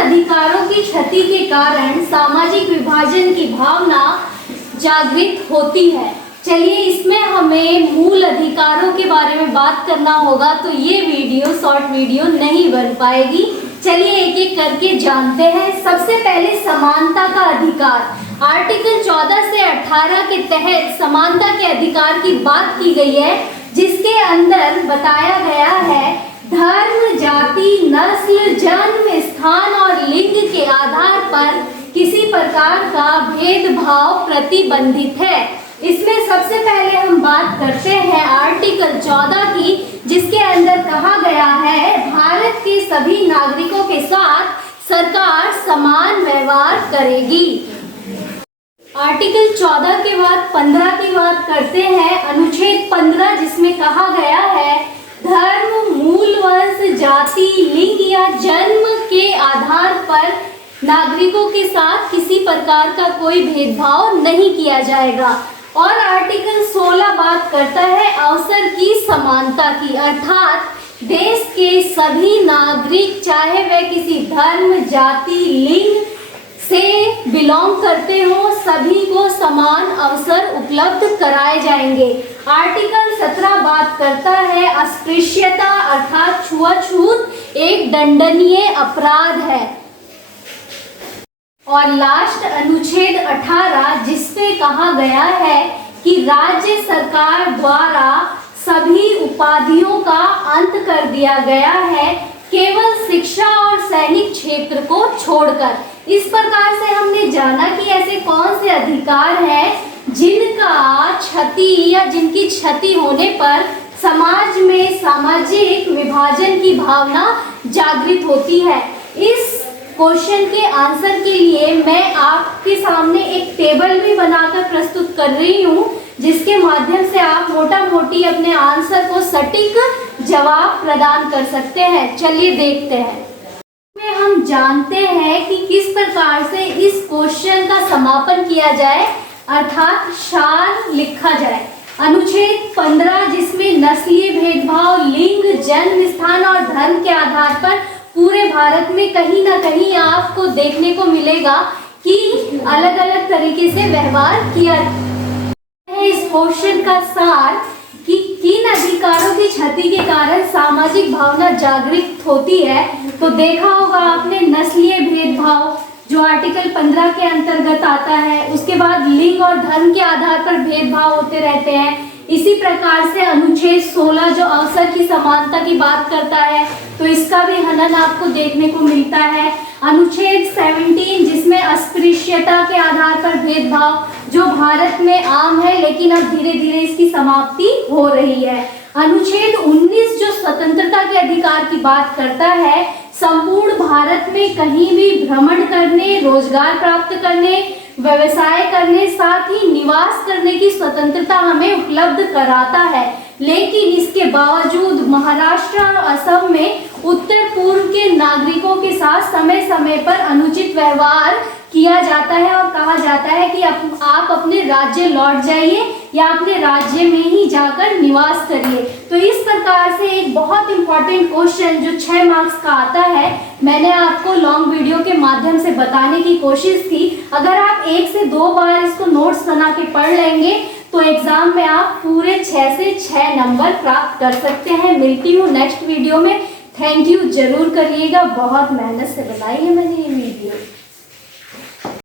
अधिकारों की क्षति के कारण सामाजिक विभाजन की भावना जागृत होती है। चलिए, इसमें हमें मूल अधिकारों के बारे में बात करना होगा, तो ये वीडियो शॉर्ट वीडियो नहीं बन पाएगी। चलिए एक एक करके जानते हैं। सबसे पहले समानता का अधिकार। आर्टिकल 14 से 18 के तहत समानता के अधिकार की बात की गई है, जिसके अंदर बताया गया है धर्म, जाति, नस्ल, जन्म स्थान और लिंग के आधार पर किसी प्रकार का भेदभाव प्रतिबंधित है। इसमें सबसे पहले हम बात करते हैं आर्टिकल 14 की, जिसके अंदर कहा गया है भारत के सभी नागरिकों के साथ सरकार समान व्यवहार करेगी। आर्टिकल 14 के बाद 15 की बात करते हैं। अनुच्छेद 15, जिसमें कहा गया है धर्म, मूल वंश, जाति, लिंग या जन्म के आधार पर नागरिकों के साथ किसी प्रकार का कोई भेदभाव नहीं किया जाएगा। और आर्टिकल 16 बात करता है अवसर की समानता की, अर्थात देश के सभी नागरिक, चाहे वह किसी धर्म, जाति, लिंग से बिलोंग करते हो, सभी को समान अवसर उपलब्ध कराए जाएंगे। आर्टिकल 17 बात करता है अस्पृश्यता, अर्थात छुआछूत एक दंडनीय अपराध है। और लास्ट अनुच्छेद 18, जिसपे कहा गया है कि राज्य सरकार द्वारा सभी उपाधियों का अंत कर दिया गया है, केवल शिक्षा और सैनिक क्षेत्र को छोड़कर। इस प्रकार से हमने जाना कि ऐसे कौन से अधिकार हैं जिनका क्षति या जिनकी क्षति होने पर समाज में सामाजिक विभाजन की भावना जागृत होती है। इस क्वेश्चन के आंसर के लिए मैं आपके सामने एक टेबल भी बनाकर प्रस्तुत कर रही हूँ, जिसके माध्यम से आप मोटा मोटी अपने आंसर को सटीक जवाब प्रदान कर सकते हैं। चलिए देखते हैं। में हम जानते हैं कि किस प्रकार से इस क्वेश्चन का समापन किया जाए, अर्थात सार लिखा जाए। अनुच्छेद 15, जिसमें नस्लीय भेदभाव, लिंग, जन्म स्थान और धर्म के आधार पर पूरे भारत में कहीं ना कहीं आपको देखने को मिलेगा कि अलग अलग तरीके से व्यवहार किया है। इस क्वेश्चन का सार कि किन अधिकारों की क्षति के कारण सामाजिक भावना जागृत होती है, तो देखा होगा आपने नस्लीय भेदभाव जो आर्टिकल 15 के अंतर्गत आता है, उसके बाद लिंग और धर्म के आधार पर भेदभाव होते रहते हैं। इसी प्रकार से अनुच्छेद 16 जो अवसर की समानता की बात करता है, तो इसका भी हनन आपको देखने को मिलता है। अनुच्छेद 17, जिसमें अस्पृश्यता के आधार पर भेदभाव जो भारत में आम है, लेकिन अब धीरे धीरे इसकी समाप्ति हो रही है। अनुच्छेद 19 जो स्वतंत्रता के अधिकार की बात करता है, संपूर्ण भारत में कहीं भी भ्रमण करने, रोजगार प्राप्त करने, व्यवसाय करने, साथ ही निवास करने की स्वतंत्रता हमें उपलब्ध कराता है। लेकिन इसके बावजूद महाराष्ट्र और असम में उत्तर पूर्व के नागरिकों के साथ समय समय पर अनुचित व्यवहार किया जाता है और कहा जाता है कि आप अपने राज्य लौट जाइए या अपने राज्य में ही जाकर निवास करिए। तो इस प्रकार से एक बहुत इंपॉर्टेंट क्वेश्चन जो 6 मार्क्स का आता है, मैंने आपको लॉन्ग वीडियो के माध्यम से बताने की कोशिश की। अगर आप 1 से 2 बार इसको नोट्स बना के पढ़ लेंगे तो एग्जाम में आप पूरे 6 से 6 नंबर प्राप्त कर सकते हैं। मिलती हूँ नेक्स्ट वीडियो में। थैंक यू जरूर करिएगा, बहुत मेहनत से बनाई है मैंने ये